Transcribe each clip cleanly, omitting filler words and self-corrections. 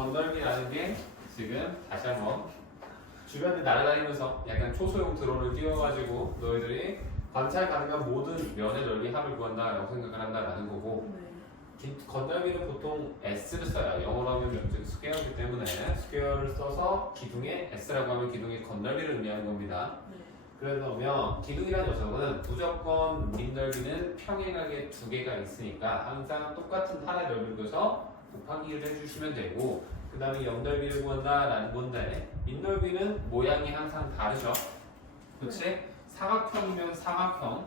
건널비라는 게 지금 다시 한번 주변에 날아다니면서 약간 초소형 드론을 띄워가지고 너희들이 관찰 가능한 모든 면의 넓이 합을 구한다라고 생각을 한다라는 거고 건널비는 보통 S를 써요. 영어로 하면 면적 스퀘어이기 때문에 스퀘어를 써서 기둥에 S라고 하면 기둥의 건널비를 의미하는 겁니다. 그러면 기둥이라는 녀석은 무조건 밑넓이는 평행하게 두 개가 있으니까 항상 똑같은 하나의 넓이를 그어서 곱하기를 해주시면 되고 그 다음에 옆넓이를 구한다라는 건데 밑넓이는 모양이 항상 다르죠. 그치? 사각형이면 사각형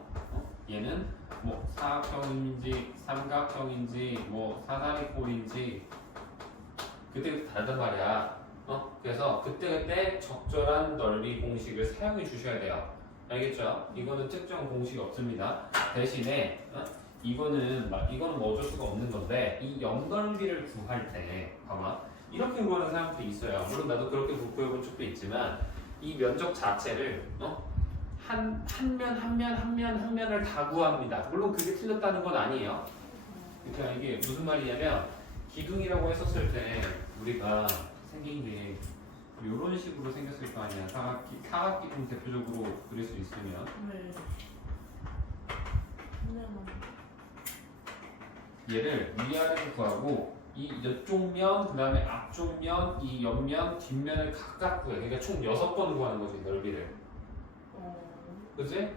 얘는 뭐 사각형인지 삼각형인지 뭐 사다리꼴인지 그때 다르단 말이야. 그래서 그때그때 적절한 넓이 공식을 사용해 주셔야 돼요. 알겠죠? 이거는 특정 공식이 없습니다. 대신에 이거는 뭐 어쩔 수가 없는 건데 이 옆넓이를 구할 때 봐봐 이렇게 구하는 사람도 있어요. 물론 나도 그렇게 구해본 적도 있지만 이 면적 자체를 한 면을 다 구합니다. 물론 그게 틀렸다는 건 아니에요. 그러니까 이게 무슨 말이냐면 기둥이라고 했었을 때 우리가 생긴 게 이런 식으로 생겼을 거 아니야. 사각기둥 대표적으로 그릴 수 있으면 얘를 위아래로 구하고 이 이쪽 면, 그 다음에 앞쪽 면, 이 옆면, 뒷면을 각각 구해. 그러니까 총 6번 구하는 거지 넓이를. 그치?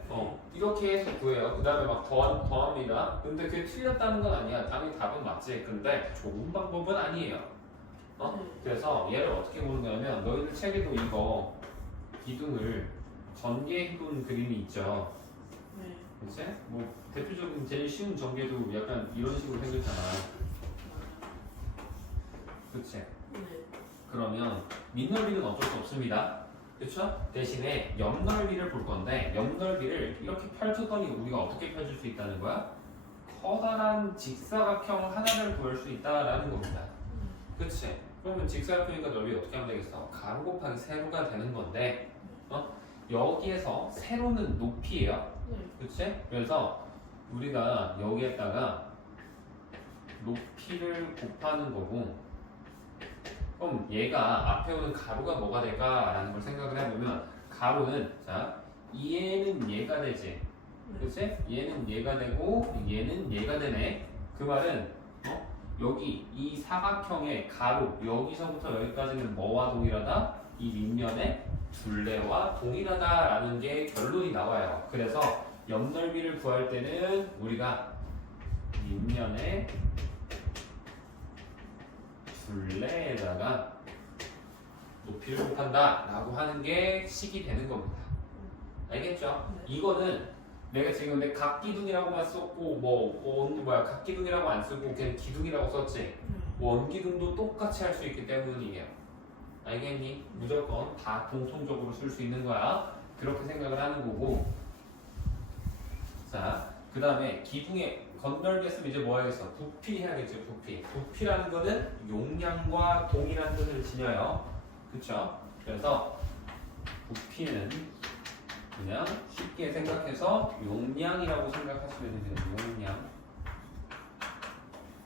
이렇게 해서 구해요. 그 다음에 막 더합니다. 근데 그게 틀렸다는 건 아니야. 당연히 답은 맞지. 근데 좋은 방법은 아니에요. 그래서 얘를 어떻게 보는 거냐면 너희들 책에도 이거 기둥을 전개해둔 그림이 있죠. 그치? 뭐 대표적인 제일 쉬운 전개도 약간 이런 식으로 생겼잖아. 그치? 그러면 밑넓이는 어쩔 수 없습니다. 그쵸? 대신에 옆넓이를 볼 건데 옆넓이를 이렇게 펼쳤더니 우리가 어떻게 펼칠 수 있다는 거야? 커다란 직사각형 하나를 구할 수 있다라는 겁니다. 그치? 그러면 직사각형이니까 넓이 어떻게 하면 되겠어? 가로 곱하기 세로가 되는 건데 여기에서 세로는 높이에요. 그치? 그래서 우리가 여기에다가 높이를 곱하는 거고 그럼 얘가 앞에 오는 가로가 뭐가 될까라는 걸 생각을 해보면 가로는 자 얘는 얘가 되지. 그치? 얘는 얘가 되고 얘는 얘가 되네. 그 말은 여기 이 사각형의 가로 여기서부터 여기까지는 뭐와 동일하다? 이 밑면의 둘레와 동일하다라는 게 결론이 나와요. 그래서 옆넓이를 구할 때는 우리가 밑면의 둘레에다가 높이를 곱한다 라고 하는 게 식이 되는 겁니다. 알겠죠? 이거는 내가 지금 내 각기둥이라고만 썼고 각기둥이라고 안 쓰고 그냥 기둥이라고 썼지 원기둥도 똑같이 할 수 있기 때문이에요. 알겠니? 무조건 다 공통적으로 쓸 수 있는 거야. 그렇게 생각을 하는 거고 자 그 다음에 기둥의 건널비 했으면 이제 뭐 해야겠어? 부피 해야겠죠. 부피라는 거는 용량과 동일한 뜻을 지녀요. 그쵸? 그래서 부피는 그냥 쉽게 생각해서 용량이라고 생각하시면 됩니다. 용량.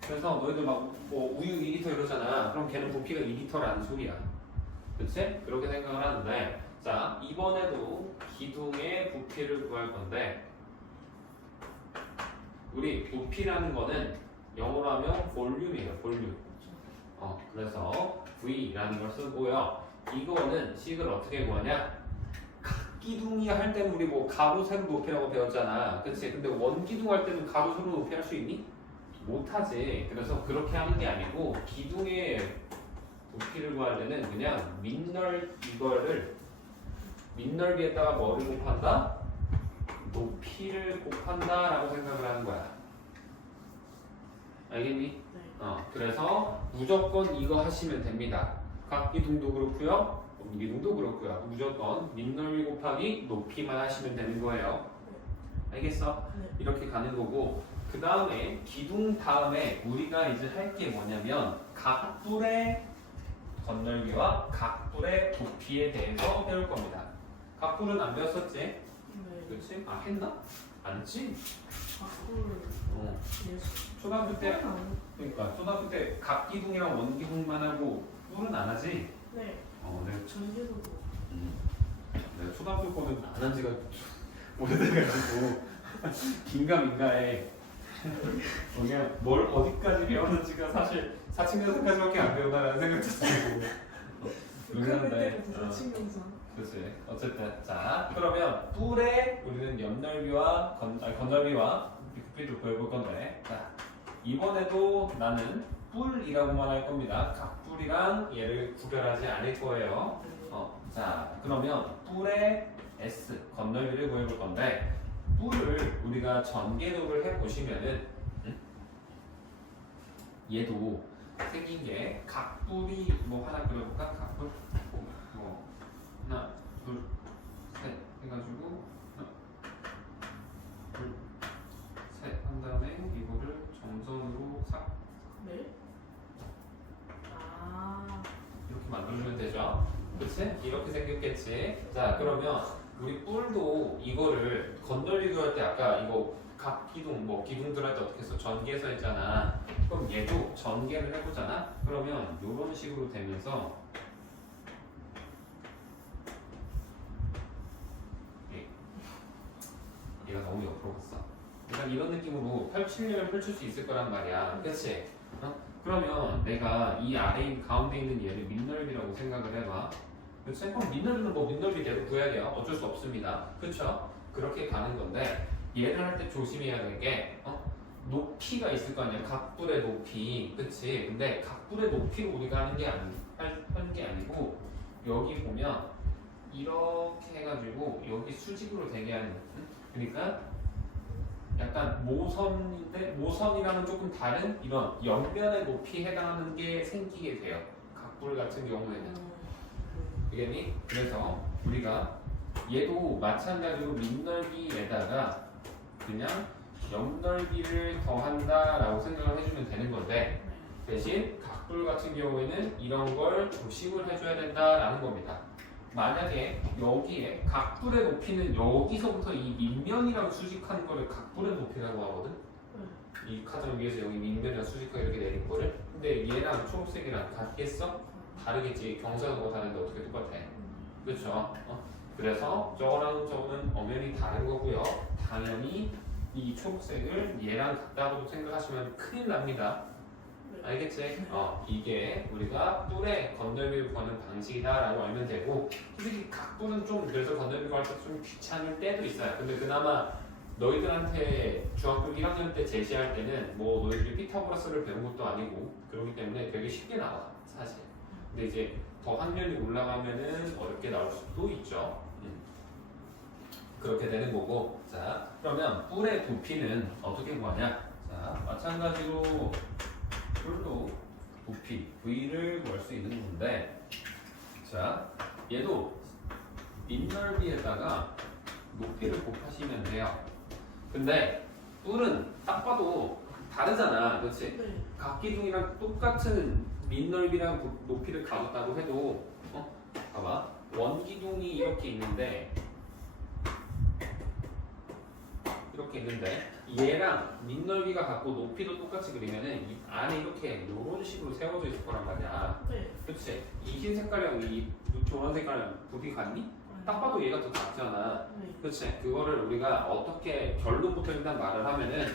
그래서 너희들 막 뭐 우유 2리터 이러잖아. 그럼 걔는 부피가 2리터라는 소리야. 그치? 그렇게 생각을 하는데 자 이번에도 기둥의 부피를 구할 건데 우리 부피라는 거는 영어로 하면 볼륨이에요. 볼륨. 그래서 V라는 걸 쓰고요. 이거는 식을 어떻게 구하냐? 각기둥이 할 때는 우리 뭐 가로 세로 높이라고 배웠잖아. 그치? 근데 원기둥 할 때는 가로 세로 높이 할 수 있니? 못하지. 그래서 그렇게 하는 게 아니고 기둥의 부피를 구할 때는 그냥 밑넓이에다가 뭐를 곱한다? 높이를 곱한다 라고 생각을 하는 거야. 알겠니? 그래서 무조건 이거 하시면 됩니다. 각기둥도 그렇고요. 원기둥도 그렇고요. 무조건 밑넓이 곱하기 높이만 하시면 되는 거예요. 알겠어? 이렇게 가는 거고 그 다음에 기둥 다음에 우리가 이제 할 게 뭐냐면 각불의 건널비와 각불의 부피에 대해서 배울 겁니다. 각불은 안 배웠었지? 그렇지? 했나? 안 했지? 초등학교 때 그러니까 초등학교 때 각기둥이랑 원기둥만 하고 하지? 네. 내가 전기도도. 내가 초등학교 거는 안 한 지가 오래돼가지고 긴가민가해. 그냥 뭘 어디까지 배웠는지가 사실 사칙연산까지밖에 안 배우나라는 생각도 들고 그런데 사칭경사. 그렇지. 어쨌든 자 그러면 뿔의 우리는 옆넓이와 건넓이와 부피를 구해볼 건데 자 이번에도 나는 뿔이라고만 할 겁니다. 각뿔이랑 얘를 구별하지 않을 거예요. 자 그러면 뿔의 S 건넓이를 구해볼 건데 뿔을 우리가 전개도를 해보시면은 얘도 생긴 게 각뿔이 뭐 하나 그려볼까? 각뿔 뭐 하나 둘 셋 해가지고 하나 둘 셋 한 다음에 이거를 점선으로 싹 네. 아. 이렇게 만들면 되죠. 그치? 이렇게 생겼겠지. 자 그러면 우리 뿔도 이거를 건널리고 할 때 아까 이거 각 기둥 뭐 기둥들 할 때 어떻게 했어? 전개해서 했잖아. 그럼 얘도 전개를 해보잖아. 그러면 이런 식으로 되면서 얘가 너무 옆으로 갔어. 그러니까 이런 느낌으로 펼치려면 펼칠 수 있을 거란 말이야. 그치? 그러면 내가 이 아래 가운데 있는 얘를 밑넓이라고 생각을 해봐. 그치? 그럼 밑넓이는 뭐 밑넓이대로 구해야 돼요. 어쩔 수 없습니다. 그쵸? 그렇게 가는 건데 얘를 할 때 조심해야 되는 게 높이가 있을 거 아니야. 각뿔의 높이. 그치? 근데 각뿔의 높이로 우리가 하는 게 아니고 여기 보면 이렇게 해가지고 여기 수직으로 되게 하는 그러니까 약간 모선인데 모선이랑은 조금 다른 이런 옆면의 높이에 해당하는 게 생기게 돼요. 각뿔 같은 경우에는 알겠니? 그래서 우리가 얘도 마찬가지로 밑넓이에다가 그냥 옆넓이를 더한다라고 생각을 해주면 되는 건데 대신 각뿔 같은 경우에는 이런 걸 조심을 해줘야 된다라는 겁니다. 만약에 여기에 각뿔의 높이는 여기서부터 이 밑면이라고 수직하는 거를 각뿔의 높이라고 하거든. 이 카드를 위해서 여기 밑면이랑 수직하게 이렇게 내린 거를. 근데 얘랑 초록색이랑 같겠어? 다르겠지. 경사도가 다른데 어떻게 똑같아? 그렇죠? 그래서 저거랑 저거는 엄연히 다른 거고요. 당연히 이 초록색을 얘랑 같다고 생각하시면 큰일 납니다. 알겠지? 이게 우리가 뿔의 건널비를 구하는 방식이다라고 알면 되고 솔직히 각뿔은 좀 그래서 건널비 구할 때 좀 귀찮을 때도 있어요. 근데 그나마 너희들한테 중학교 1학년 때 제시할 때는 뭐 너희들이 피타고라스를 배운 것도 아니고 그렇기 때문에 되게 쉽게 나와 사실. 근데 이제 더 학년이 올라가면은 어렵게 나올 수도 있죠. 그렇게 되는 거고. 자 그러면 뿔의 부피는 어떻게 구하냐? 자 마찬가지로 뿔도 부피 V를 구할 수 있는 건데 자 얘도 밑넓이에다가 높이를 곱하시면 돼요. 근데 뿔은 딱 봐도 다르잖아. 그렇지? 네. 각기둥이랑 똑같은 밑넓이랑 높이를 가졌다고 해도 봐봐 원기둥이 이렇게 있는데 얘랑 밑넓이가 같고 높이도 똑같이 그리면은 이 안에 이렇게 이런 식으로 세워져 있을 거란 말이야. 네. 그치? 이 흰 색깔이랑 이 노란 색깔이랑 부피 같니? 딱 봐도 얘가 더 작잖아. 네. 그치? 그거를 우리가 어떻게 결론부터 일단 말을 하면은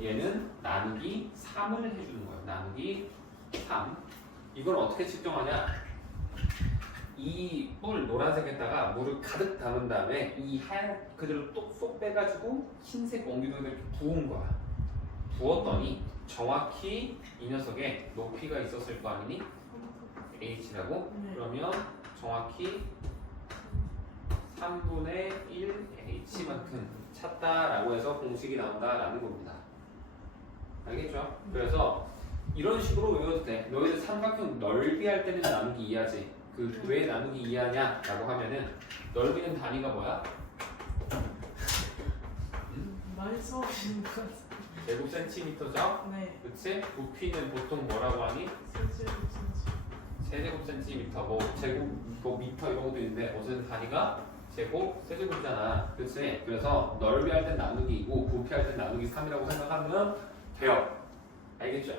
얘는 나누기 3을 해주는 거야. 나누기 3. 이걸 어떻게 측정하냐? 이 뿔 노란색에다가 물을 가득 담은 다음에 이 하얀 그대로 쏙 빼가지고 흰색 옹기둥을 이렇게 부은 거야. 부었더니 정확히 이 녀석에 높이가 있었을 거 아니니? h라고? 네. 그러면 정확히 3분의 1 h만큼 찾다라고 해서 공식이 나온다라는 겁니다. 알겠죠? 그래서 이런 식으로 외워도 돼. 너희들 삼각형 넓이 할 때는 나누기 2하지. 그 왜 나누기 2하냐? 라고 하면은 넓이는 단위가 뭐야? 많이 써보시는 것 같아요. 제곱 센티미터죠? 네. 그치? 부피는 보통 뭐라고 하니? 세제곱 센티미터, 뭐 제곱, 뭐 미터 이런 것도 있는데 어쨌든 단위가 제곱, 세제곱이잖아. 그치? 그래서 넓이 할 땐 나누기 2고 부피 할 땐 나누기 3이라고 생각하면 돼요. 알겠죠?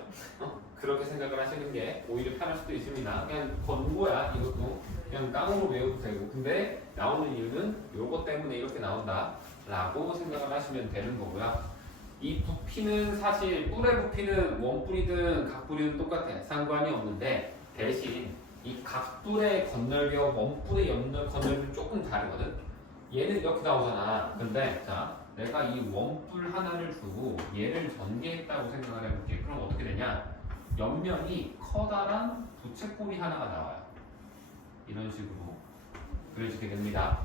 그렇게 생각을 하시는 게 오히려 편할 수도 있습니다. 그냥 권고야 이것도 그냥 깡으로 외워도 되고 근데 나오는 이유는 요것 때문에 이렇게 나온다 라고 생각을 하시면 되는 거고요. 이 부피는 사실 뿔의 부피는 원뿔이든 각뿔이든 똑같아. 상관이 없는데 대신 이 각뿔의 건널비와 원뿔의 건널비는 조금 다르거든. 얘는 이렇게 나오잖아. 근데 자 내가 이 원뿔 하나를 두고 얘를 전개했다고 생각을 해볼게. 그럼 어떻게 되냐? 옆면이 커다란 부채꼴이 하나가 나와요. 이런 식으로 그려지게 됩니다.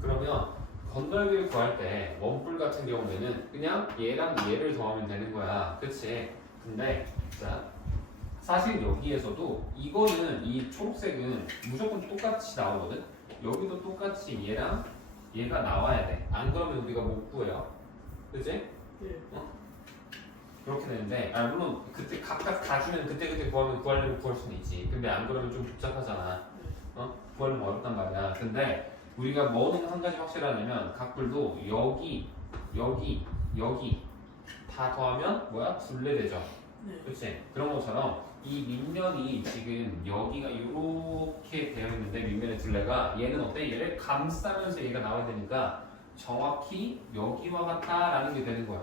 그러면 건널비를 구할 때 원뿔 같은 경우에는 그냥 얘랑 얘를 더하면 되는 거야. 그치? 근데 자 사실 여기에서도 이거는 이 초록색은 무조건 똑같이 나오거든. 여기도 똑같이 얘랑 얘가 나와야 돼. 안 그러면 우리가 못 구해요. 그치? 네. 그렇게 되는데 물론 그때 각각 다 주면 그때 구하려면 구할 수는 있지. 근데 안 그러면 좀 복잡하잖아. 구하려면 어렵단 말이야. 근데 우리가 뭐는 한 가지 확실하냐면 각불도 여기 다 더하면 뭐야? 둘레되죠. 네. 그치? 그런 것처럼 이 밑면이 지금 여기가 이렇게 되어 있는데 밑면의 둘레가 얘는 어때? 얘를 감싸면서 얘가 나와야 되니까 정확히 여기와 같다라는 게 되는 거야.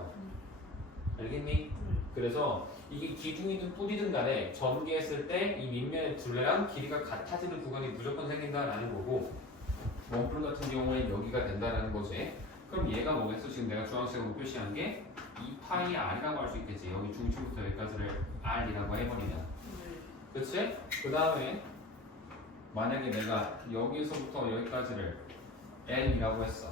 알겠니? 그래서 이게 기둥이든 뿔이든 간에 전개했을 때 이 밑면의 둘레랑 길이가 같아지는 구간이 무조건 생긴다라는 거고 원뿔 같은 경우에 여기가 된다라는 거지. 그럼 얘가 뭐겠어? 지금 내가 주황색으로 표시한 게 2파이 r이라고 할 수 있겠지. 여기 중심부터 여기까지를 r이라고 해버리면. 그치? 그 다음에 만약에 내가 여기서부터 여기까지를 l이라고 했어.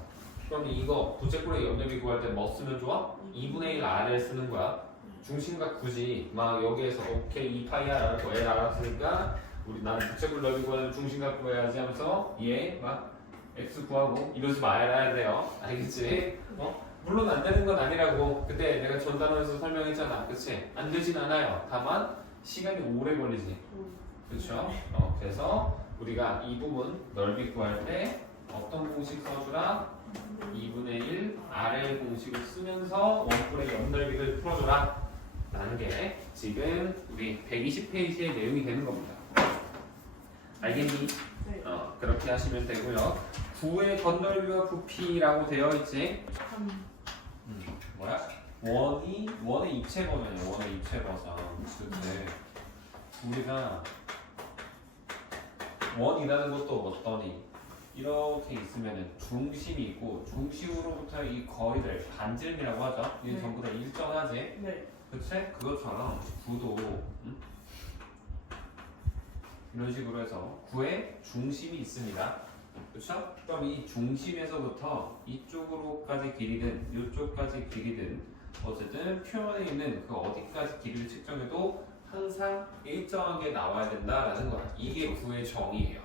그럼 이거 부채꼴의 옆면비 구할 때 뭐 쓰면 좋아? 2분의 1 r을 쓰는 거야. 중심각 굳이 막 여기에서 오케이 2파이 r 알았고 l 알았으니까 우리 나는 부채꼴 넓이 구하는 중심각 구해야지 하면서 얘 막 x 구하고 이러지 말아야 돼요. 알겠지? 물론 안 되는 건 아니라고 그때 내가 전단원에서 설명했잖아. 그치? 안 되진 않아요. 다만 시간이 오래 걸리지. 그렇죠? 그래서 우리가 이 부분 넓이 구할 때 어떤 공식 써주라? 2분의 1 RL 공식을 쓰면서 원뿔의 옆넓이를 풀어줘라 라는 게 지금 우리 120페이지의 내용이 되는 겁니다. 알겠니? 네. 그렇게 하시면 되고요. 구의 건널비와 부피라고 되어 있지? 뭐야? 원의 입체 버전이야. 원의 입체 버전. 그치? 우리가 원이라는 것도 어떠니? 이렇게 있으면은 중심이 있고 중심으로부터 이 거리를 반지름이라고 하죠. 이게 네. 전부 다 일정하지? 네. 그치? 그것처럼 구도 이런 식으로 해서 구의 중심이 있습니다. 그렇죠? 그럼 이 중심에서부터 이쪽으로까지 길이든 이쪽까지 길이든 어쨌든 표면에 있는 그 어디까지 길이를 측정해도 항상 일정하게 나와야 된다라는 거야. 이게 구의 정의예요.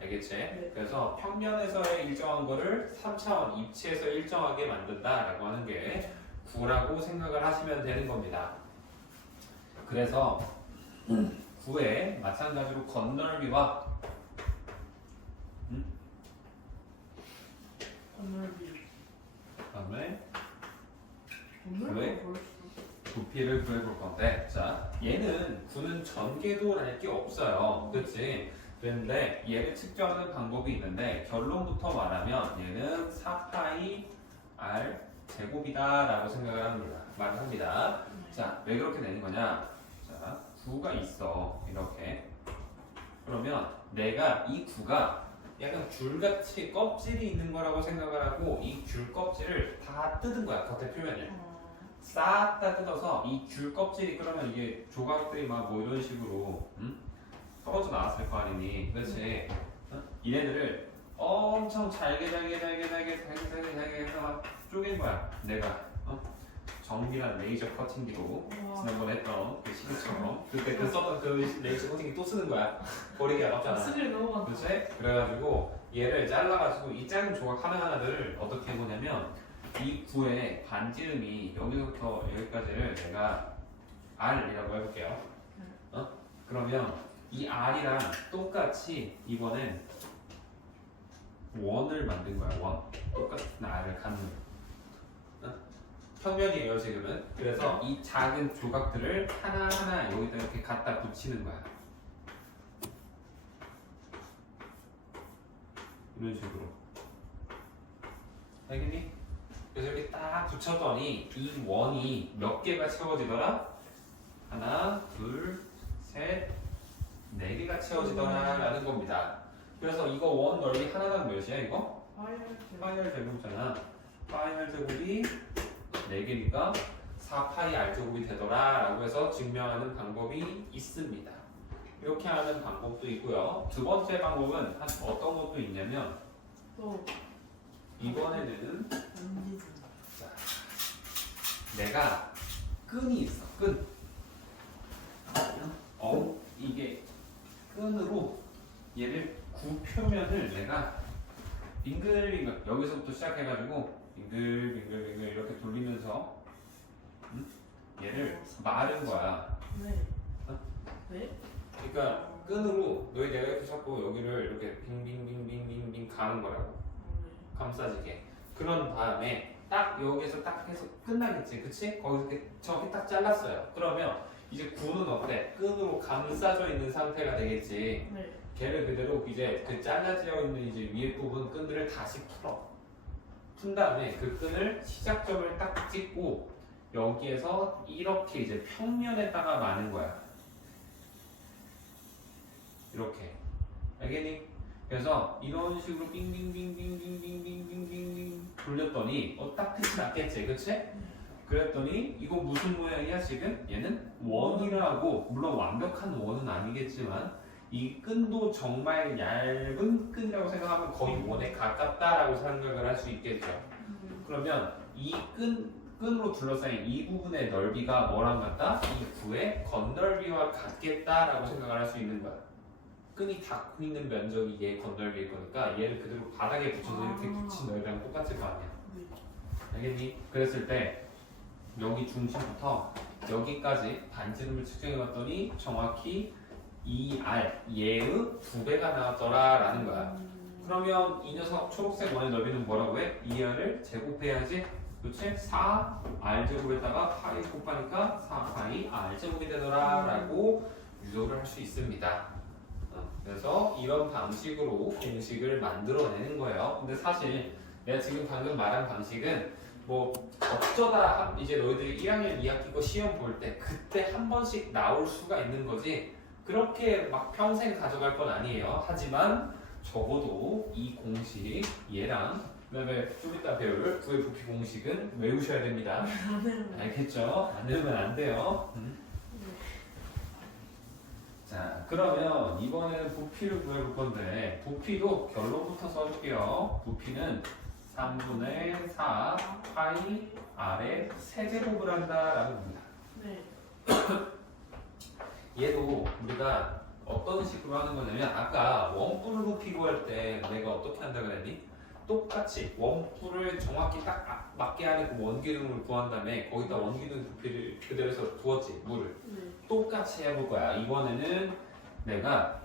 알겠지? 네. 그래서 평면에서의 일정한 거를 3차원 입체에서 일정하게 만든다라고 하는 게 구라고 생각을 하시면 되는 겁니다. 그래서 구에 마찬가지로 건널비와 건널비. 그다음에 건널비 벌써. 부피를 구해볼 건데, 자, 얘는 구는 전개도랄 게 없어요. 그렇지? 그런데 얘를 측정하는 방법이 있는데 결론부터 말하면 얘는 4파이 r 제곱이다라고 생각을 합니다. 자, 왜 그렇게 되는 거냐? 자, 구가 있어. 이렇게. 그러면 내가 이 구가 약간 귤같이 껍질이 있는 거라고 생각을 하고 이 귤 껍질을 다 뜯은 거야. 겉에 표면을. 싹 다 뜯어서 이 귤 껍질이 그러면 이게 조각들이 막 뭐 이런 식으로 떨어져 나왔을 거 아니니. 그렇지? 얘네들을 엄청 잘게 해서 막 쪼갠 거야. 내가. 정밀한 레이저 커팅기로 지난번에 했던 그 시계처럼 그때 그 썼던 그 레이저 커팅기 또 쓰는 거야. 버리기 아깝잖아. 쓰기를 너무 많다. 그렇지? 그래가지고 얘를 잘라가지고 이 작은 조각 하나하나들을 어떻게 해보냐면 이 구의 반지름이 여기서부터 여기까지를 내가 R이라고 해볼게요. 그러면 이 R이랑 똑같이 이번엔 원을 만든 거야. 원. 똑같은 R을 갖는. 평면이에요 지금은. 그래서 이 작은 조각들을 하나하나 여기다 이렇게 갖다 붙이는 거야. 이런 식으로. 알겠니? 그래서 이렇게 딱 붙였더니 이 원이 몇 개가 채워지더라? 하나, 둘, 셋, 네 개가 채워지더라 라는 겁니다. 그래서 이거 원 넓이 하나당 몇이야 이거? 파이 제곱이잖아. 파이 r 제곱이 4개니까 4파이 r 제곱이 되더라 라고 해서 증명하는 방법이 있습니다. 이렇게 하는 방법도 있고요. 두 번째 방법은 어떤 것도 있냐면 또 이번에는 반지름. 자, 내가 끈이 있어. 끈. 이게 끈으로 얘를 구표면을 내가 빙글빙글 여기서부터 시작해가지고 빙글빙글 이렇게 돌리면서 얘를 마른 거야. 네. 네? 그러니까 끈으로 너희 내가 이렇게 잡고 여기를 이렇게 빙빙빙빙빙빙 가는 거라고. 감싸지게. 그런 다음에 딱 여기서 딱 해서 끝나겠지, 그치? 거기서 이렇게 저기 딱 잘랐어요. 그러면 이제 구는 어때? 끈으로 감싸져 있는 상태가 되겠지. 네. 걔를 그대로 이제 그 잘라져 있는 이제 위에 부분 끈들을 다시 풀어. 푼 다음에 그 끈을 시작점을 딱 찍고 여기에서 이렇게 이제 평면에다가 마는 거야. 이렇게. 알겠니? 그래서 이런 식으로 빙빙빙빙빙빙빙빙빙 돌렸더니 딱 끝이 났겠지, 그치? 그랬더니 이거 무슨 모양이야 지금? 얘는 원이라고. 물론 완벽한 원은 아니겠지만 이 끈도 정말 얇은 끈이라고 생각하면 거의 원에 가깝다라고 생각을 할 수 있겠죠. 그러면 이 끈으로 둘러싸인 이 부분의 넓이가 뭐랑 같다? 이 구의 건널비와 같겠다라고 생각을 할 수 있는 거야. 끈이 닿고 있는 면적이 얘 건널비일 거니까 얘를 그대로 바닥에 붙여서 이렇게 붙인 넓이랑 똑같을 거 아니야. 알겠니? 그랬을 때 여기 중심부터 여기까지 반지름을 측정해 봤더니 정확히 2R 얘의 2배가 나왔더라 라는 거야. 그러면 이 녀석 초록색 원의 넓이는 뭐라고 해? 2R을 제곱해야지. 그치? 4R 제곱에다가 파이 곱하니까 4파이 R 제곱이 되더라 라고 유도를 할 수 있습니다. 그래서 이런 방식으로 공식을 만들어내는 거예요. 근데 사실 내가 지금 방금 말한 방식은 뭐 어쩌다 이제 너희들이 1학년 2학기 거 시험 볼 때 그때 한 번씩 나올 수가 있는 거지 그렇게 막 평생 가져갈 건 아니에요. 하지만 적어도 이 공식 얘랑 그다음에 좀 이따 배울 구의 부피 공식은 외우셔야 됩니다. 알겠죠? 안 외우면 안 돼요. 자, 그러면 이번에는 부피를 구해볼 건데 부피도 결론부터 써줄게요. 부피는 3분의 4 파이 r의 세제곱을 한다라는 겁니다. 네. 얘도 우리가 어떤 식으로 하는 거냐면 아까 원뿔 부피 구할 때 내가 어떻게 한다 그랬니? 똑같이 원뿔을 정확히 딱 맞게 하는 그 원기둥을 구한 다음에 거기다 원기둥 부피를 그대로 해서 부었지, 물을. 똑같이 해볼 거야. 이번에는 내가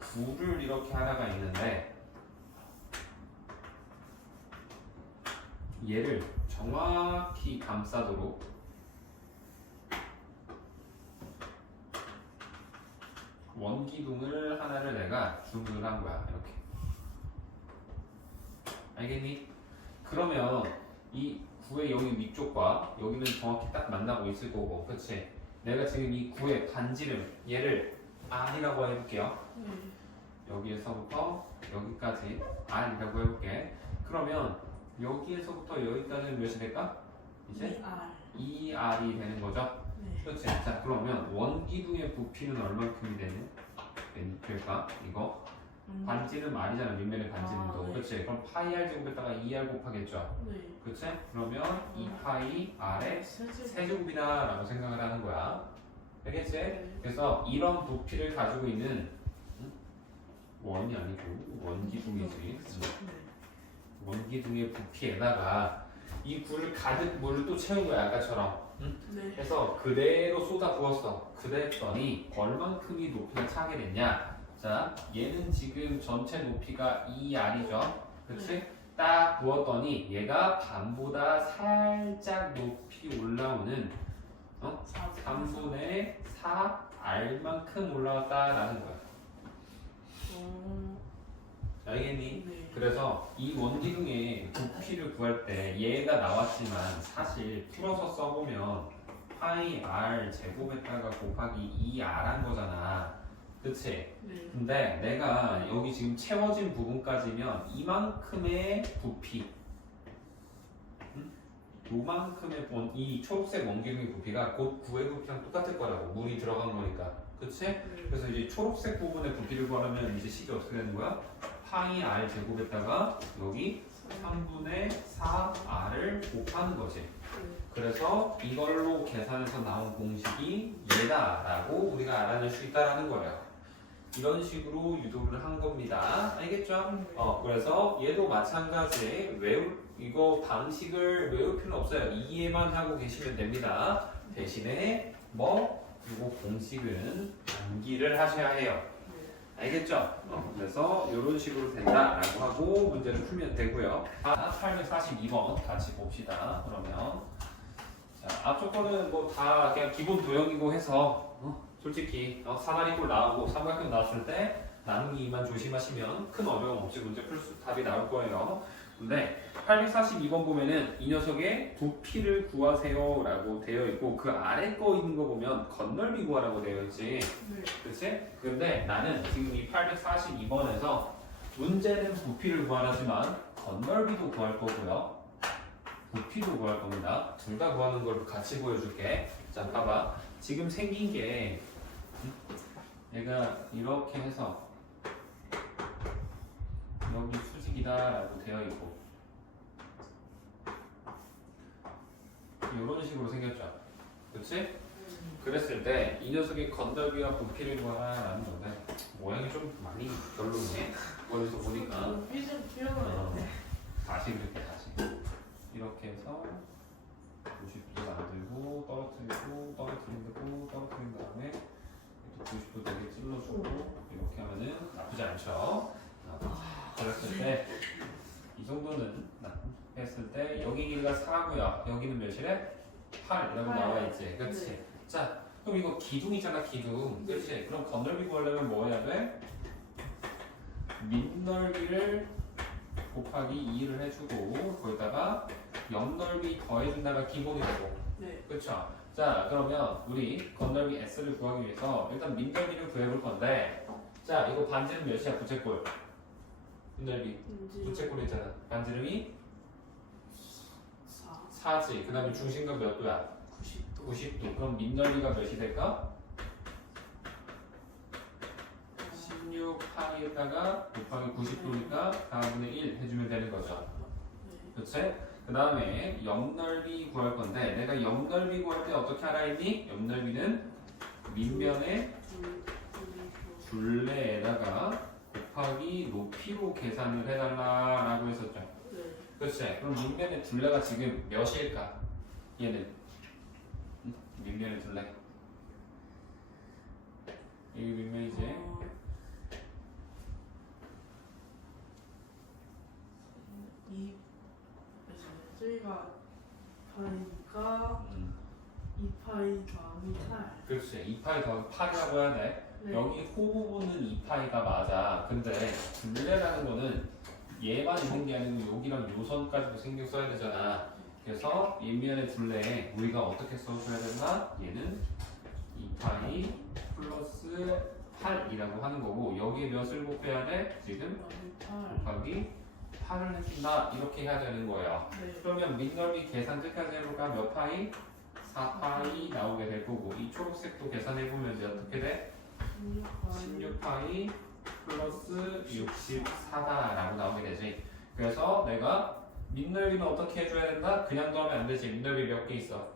구를 이렇게 하나가 있는데 얘를 정확히 감싸도록 원기둥을 하나를 내가 주문을 한 거야. 이렇게. 알겠니? 그러면 이 구의 여기 위쪽과 여기는 정확히 딱 만나고 있을 거고, 그렇지? 내가 지금 이 구의 반지름 얘를 R이라고 해볼게요. 여기에서부터 여기까지 R이라고 해볼게. 그러면 여기에서부터 여기까지는 몇이 될까? 이제 2R이 되는 거죠? 그렇지? 자, 그러면 원기둥의 부피는 얼마큼이 될까? 이거 반지름 R이잖아. 밑면의 반지름도. 네. 그렇지? 그럼 파이 R 제곱에다가 2R 곱하겠죠? 그렇지? 그러면 2파이 R의 세제곱이다 라고 생각을 하는 거야. 알겠지? 그래서 이런 부피를 가지고 있는 원이 아니고 원기둥이지. 원기둥의 부피에다가 이 굴을 가득 물을 또 채운 거야. 아까처럼. 그래서 그대로 쏟아 부었어. 그랬더니 얼만큼이 높이가 차게 됐냐? 자, 얘는 지금 전체 높이가 2R이죠. 그렇지? 딱 부었더니 얘가 반보다 살짝 높이 올라오는 3분의 4 R만큼 올라왔다라는 거야. 알겠니? 네. 그래서 이 원기둥의 부피를 구할 때 얘가 나왔지만 사실 풀어서 써보면 파이 R 제곱에다가 곱하기 2R 한 거잖아. 그치? 네. 근데 내가 여기 지금 채워진 부분까지면 이만큼의 부피 요만큼의 이 초록색 원기둥의 부피가 곧 구의 부피랑 똑같을 거라고. 물이 들어간 거니까. 그치? 그래서 이제 초록색 부분의 부피를 구하려면 이제 식이 어떻게 되는 거야? 파이 R 제곱에다가 여기 3분의 4R을 곱하는 거지. 그래서 이걸로 계산해서 나온 공식이 얘다라고 우리가 알아낼 수 있다라는 거예요. 이런 식으로 유도를 한 겁니다. 알겠죠? 그래서 얘도 마찬가지 이거 방식을 외울 필요는 없어요. 이해만 하고 계시면 됩니다. 대신에 이거 공식은 암기를 하셔야 해요. 알겠죠? 그래서 이런 식으로 된다라고 하고 문제를 풀면 되고요. 842번 같이 봅시다. 그러면 자, 앞쪽 거는 뭐 다 그냥 기본 도형이고 해서 솔직히 사다리꼴 나오고 삼각형 나왔을 때 나누기만 조심하시면 큰 어려움 없이 문제 풀 수 답이 나올 거예요. 근데 842번 보면은 이 녀석의 부피를 구하세요 라고 되어 있고 그 아래 거 있는 거 보면 건널비 구하라고 되어 있지. 네. 그치? 근데 나는 지금 이 842번에서 문제는 부피를 구하라지만 건널비도 구할 거고요. 부피도 구할 겁니다. 둘 다 구하는 걸 같이 보여줄게. 자, 봐봐. 지금 생긴 게 얘가 이렇게 해서 여기 수직이다 라고 되어 있고 이런 식으로 생겼죠. 그치? 그랬을 때 이 녀석의 건널비와 부피를 구하라는 건데 모양이 좀 많이 별로네. 멀리서 보니까 삐좀 튀어나와요. 다시 그렇게 다시 이렇게 해서 90도 만들고 떨어뜨린 다음에 90도 되게 찔러주고 이렇게 하면은 나쁘지 않죠. 그랬을 때 이 정도는 했을 때 여기가 4고요. 여기는 몇이래? 8이라고 나와 있지. 그렇지? 네. 자, 그럼 이거 기둥이잖아, 기둥. 그렇지? 그럼 건널비 구하려면 뭐 해야 돼? 밑넓이를 곱하기 2를 해주고 거기다가 옆넓이 더해준다가 기본이 되고. 네. 그렇죠? 자, 그러면 우리 건널비 S를 구하기 위해서 일단 밑넓이를 구해볼 건데 자, 이거 반지름 몇이야? 부채꼴. 밑넓이. 부채꼴 있잖아. 반지름이 4지. 그 다음에 중심각 몇 도야? 90도. 90도. 그럼 밑넓이가 몇이 될까? 16파이에다가 곱하기 90도니까 4분의 1 해주면 되는 거죠. 그치? 그 다음에 옆넓이 구할 건데 내가 옆넓이 구할 때 어떻게 하라 했니? 옆넓이는 밑면의 둘레에다가 곱하기 높이로 계산을 해달라라고 했었죠. 네. 그치? 그럼 밑면의 둘레가 지금 몇일까? 얘는 밑면의 둘레 여기 밑면이지? 저희가 파이니까 2파이 더하기 8. 그렇지. 2파이 더하기 8이라고 해야 돼. 네. 여기 호 부분은 2파이가 맞아. 근데 둘레라는 거는 얘만 있는 게 아니고 여기랑 요선까지도 신경 써야 되잖아. 그래서 밑면의 둘레에 우리가 어떻게 써줘야 되나? 얘는 2파이 플러스 8이라고 하는 거고 여기에 몇을 곱해야 돼? 지금 8. 곱하기 8을 해준다. 이렇게 해야 되는 거예요. 네. 그러면 밑넓이 계산 끝까지 해볼까? 몇 파이? 4파이 나오게 될 거고 이 초록색도 계산해보면 이제 어떻게 돼? 16파이 플러스 64다라고 나오게 되지. 그래서 내가 밑넓이는 어떻게 해줘야 된다? 그냥 더하면 안 되지. 밑넓이 몇 개 있어?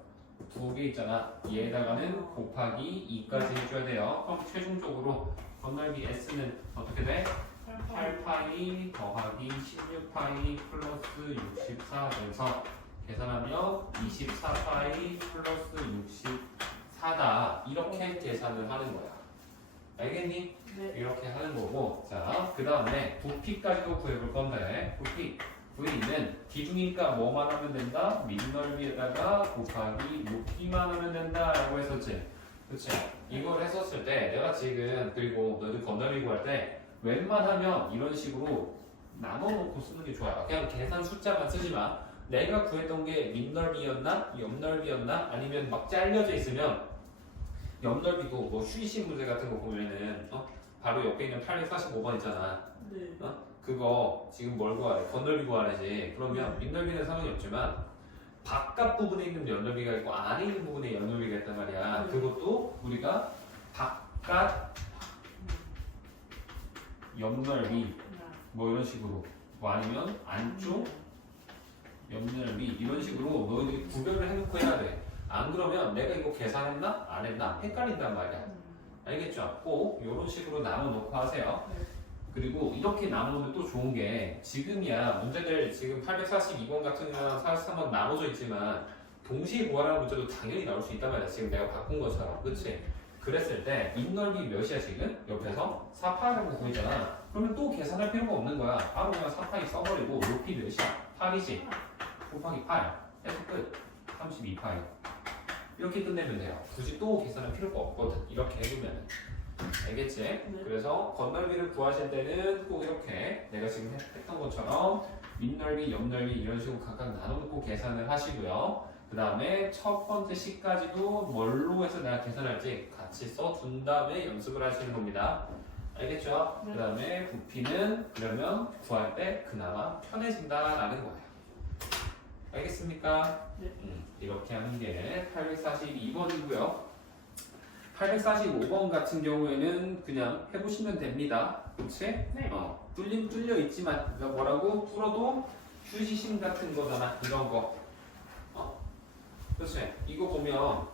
2개 있잖아. 얘에다가는 곱하기 2까지 해줘야 돼요. 그럼 최종적으로 건넓이 S는 어떻게 돼? 8파이 더하기 16파이 플러스 64 돼서 계산하면 24파이 플러스 64다. 이렇게 계산을 하는 거야. 알겠니? 네. 이렇게 하는 거고 자, 그 다음에 부피까지도 구해볼 건데 부피 V는 기둥이니까 뭐만 하면 된다? 밑넓이에다가 곱하기 높이만 하면 된다라고 했었지. 그치? 이걸 했었을 때 내가 지금 그리고 너희들 건널이 구할 때 웬만하면 이런 식으로 나눠놓고 쓰는 게 좋아요. 그냥 계산 숫자만 쓰지 마. 내가 구했던 게 밑넓이였나? 옆넓이였나? 아니면 막 잘려져 있으면 옆넓이도 뭐 쉬쉬 문제 같은 거 보면은 바로 옆에 있는 845번 있잖아. 네. 그거 지금 뭘 구하래? 건넓이 구하래지. 그러면 밑넓이는 상관이 없지만 바깥 부분에 있는 옆넓이가 있고 안에 있는 부분에 옆넓이가 있단 말이야. 그것도 우리가 바깥 옆넓이 뭐 이런 식으로 뭐 아니면 안쪽 옆넓이 이런 식으로 너희들이 구별을 해놓고 해야 돼. 안 그러면 내가 이거 계산했나? 안 했나? 헷갈린단 말이야. 알겠죠? 꼭 이런 식으로 나눠놓고 하세요. 그리고 이렇게 나누면 또 좋은 게 지금이야 문제들 지금 842번 같은 경우는 43번 나눠져 있지만 동시에 구하라는 문제도 당연히 나올 수 있단 말이야. 지금 내가 바꾼 것처럼. 그치? 그랬을 때 밑넓이 몇이야 지금? 옆에서 4파이라고 보이잖아. 그러면 또 계산할 필요가 없는 거야. 바로 그냥 4파이 써버리고 높이 몇이야? 8이지? 곱하기 8 해서 끝. 32파이 이렇게 끝내면 돼요. 굳이 또 계산할 필요가 없거든. 이렇게 해두면 알겠지? 그래서 건넓이를 구하실 때는 꼭 이렇게 내가 지금 했던 것처럼 밑넓이, 옆넓이 이런 식으로 각각 나눠놓고 계산을 하시고요. 그 다음에 첫 번째 식까지도 뭘로 해서 내가 계산할지 같이 써둔 다음에 연습을 하시는 겁니다. 알겠죠? 그 다음에 부피는 그러면 구할 때 그나마 편해진다라는 거예요. 알겠습니까? 네. 이렇게 하는 게 842번이고요. 845번 같은 경우에는 그냥 해보시면 됩니다. 그치? 네. 뚫려 있지만, 그러니까 뭐라고? 뚫어도 휴지심 같은 거잖아. 이런 거. 그치? 이거 보면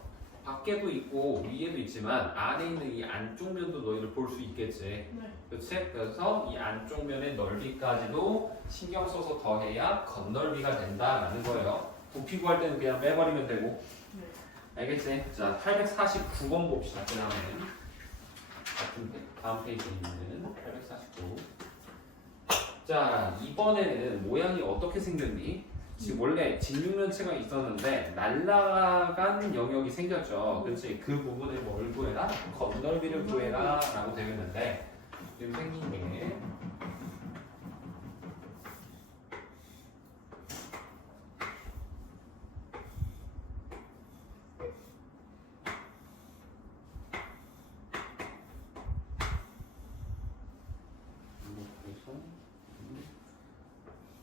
밖에도 있고 위에도 있지만 안에 있는 이 안쪽 면도 너희를 볼 수 있겠지. 네. 그치? 그래서 이 안쪽 면의 넓이까지도 신경 써서 더해야 겉넓이가 된다라는 거예요. 부피 구할 때는 그냥 빼버리면 되고. 네. 알겠지? 자, 849번 봅시다. 그 다음에 다음 페이지에 있는 849. 자, 이번에는 모양이 어떻게 생겼니? 지금 원래 직육면체가 있었는데 날라간 영역이 생겼죠. 그렇지? 그 부분을 뭘 구해라? 겉넓이를 구해라 라고 되어 있는데 지금 생긴 게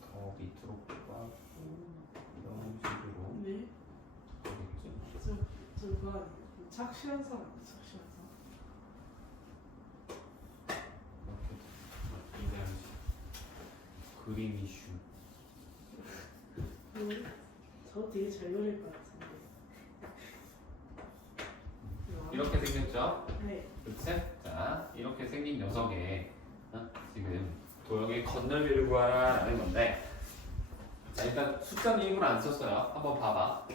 더 밑으로 빠고 이런 식으로 네. 되겠지? 저거 착시한 사람 착시한 사람. 이렇게 그림 이슈 저 되게 잘 그릴 것 같은데. 이렇게 생겼죠? 네. 그치? 자, 이렇게 생긴 녀석에 지금 도형의 겉넓이를 구하라 라는 건데 자, 일단 숫자는 일부러 안 썼어요. 한번 봐봐.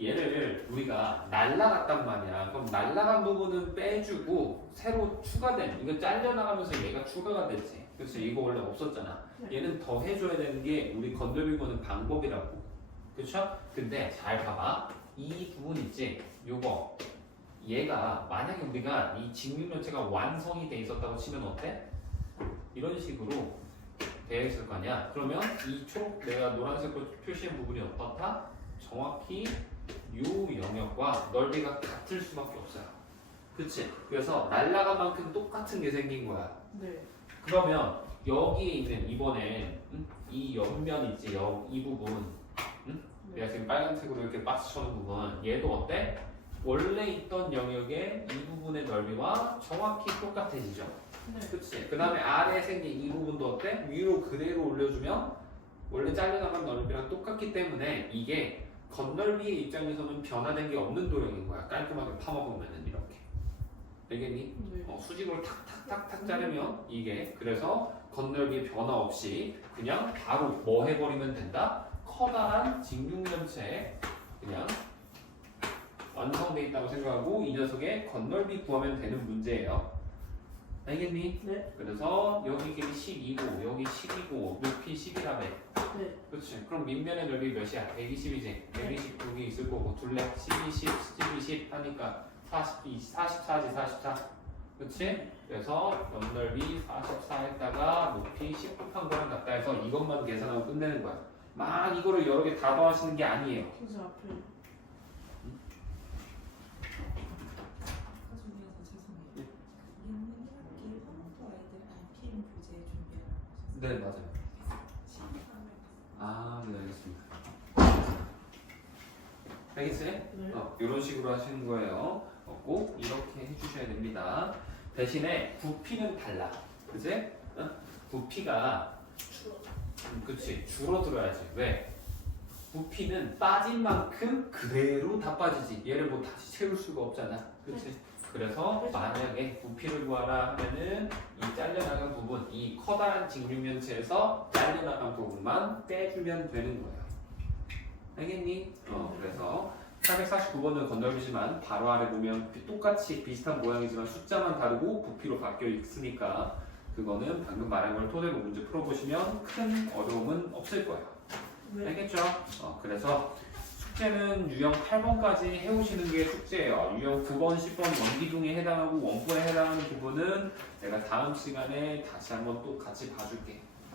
얘를 우리가 날라갔단 말이야. 그럼 날라간 부분은 빼주고 새로 추가된 이거 잘려나가면서 얘가 추가가 됐지. 그치? 이거 원래 없었잖아. 얘는 더 해줘야 되는 게 우리 건널비 보는 방법이라고. 그쵸? 근데 잘 봐봐. 이 부분 있지? 요거 얘가 만약에 우리가 이 직육면체가 완성이 돼 있었다고 치면 어때? 이런 식으로 되어 있을 거 아니야? 그러면 이 초록 내가 노란색으로 표시한 부분이 어떻다? 정확히 이 영역과 넓이가 같을 수밖에 없어요. 그치? 그래서 날라간 만큼 똑같은 게 생긴 거야. 네. 그러면 여기에 있는 이번에 이 옆면 있지? 이 부분 내가 지금 빨간색으로 이렇게 박스 쳐놓은 부분 얘도 어때? 원래 있던 영역의 이 부분의 넓이와 정확히 똑같아지죠? 네. 그치? 그 다음에 아래에 생긴 이 부분도 어때? 위로 그대로 올려주면 원래 잘려나간 넓이랑 똑같기 때문에 이게 겉넓이의 입장에서는 변화된 게 없는 도형인 거야. 깔끔하게 파먹으면은 이렇게. 알겠니? 네. 수직으로 탁탁탁탁 자르면 이게 그래서 겉넓이의 변화 없이 그냥 바로 뭐 해버리면 된다? 커다란 직육면체에 그냥 완성돼 있다고 생각하고 이 녀석의 겉넓이 구하면 되는 문제예요. 알겠니? 네. 그래서 여기 길이 10이고 여기 10이고 높이 10이라며. 네. 그렇지. 그럼 밑면의 넓이 몇이야? 120이지. 120 여기 있을 거고 둘레 12, 10, 12, 10 하니까 42, 44지 44. 그렇지? 그래서 옆넓이 44 했다가 높이 10 곱한 거랑 같다 해서 이것만 계산하고 끝내는 거야. 막 이거를 여러 개 다 더하시는 게 아니에요. 그래서 앞에 아까 준비해서 죄송해요. 연문이 학기 화목도 아이들 RPM 교재 준비하라고 하셨어요. 네, 맞아요. 신입하면 아, 네, 알겠습니다. 알겠지? 네. 이런 식으로 하시는 거예요. 꼭 이렇게 해주셔야 됩니다. 대신에 부피는 달라. 그지? 부피가 그치 줄어들어야지. 왜? 부피는 빠진 만큼 그대로 다 빠지지. 얘를 뭐 다시 채울 수가 없잖아. 그치? 그래서 만약에 부피를 구하라 하면은 이 잘려나간 부분, 이 커다란 직육면체에서 잘려나간 부분만 빼주면 되는 거예요. 알겠니? 그래서 449번은 건널비지만 바로 아래 보면 똑같이 비슷한 모양이지만 숫자만 다르고 부피로 바뀌어 있으니까 그거는 방금 말한 걸 토대로 문제 풀어보시면 큰 어려움은 없을 거예요. 네. 알겠죠? 그래서 숙제는 유형 8번까지 해오시는 게 숙제예요. 유형 9번, 10번 원기둥에 해당하고 원본에 해당하는 부분은 내가 다음 시간에 다시 한번 또 같이 봐줄게.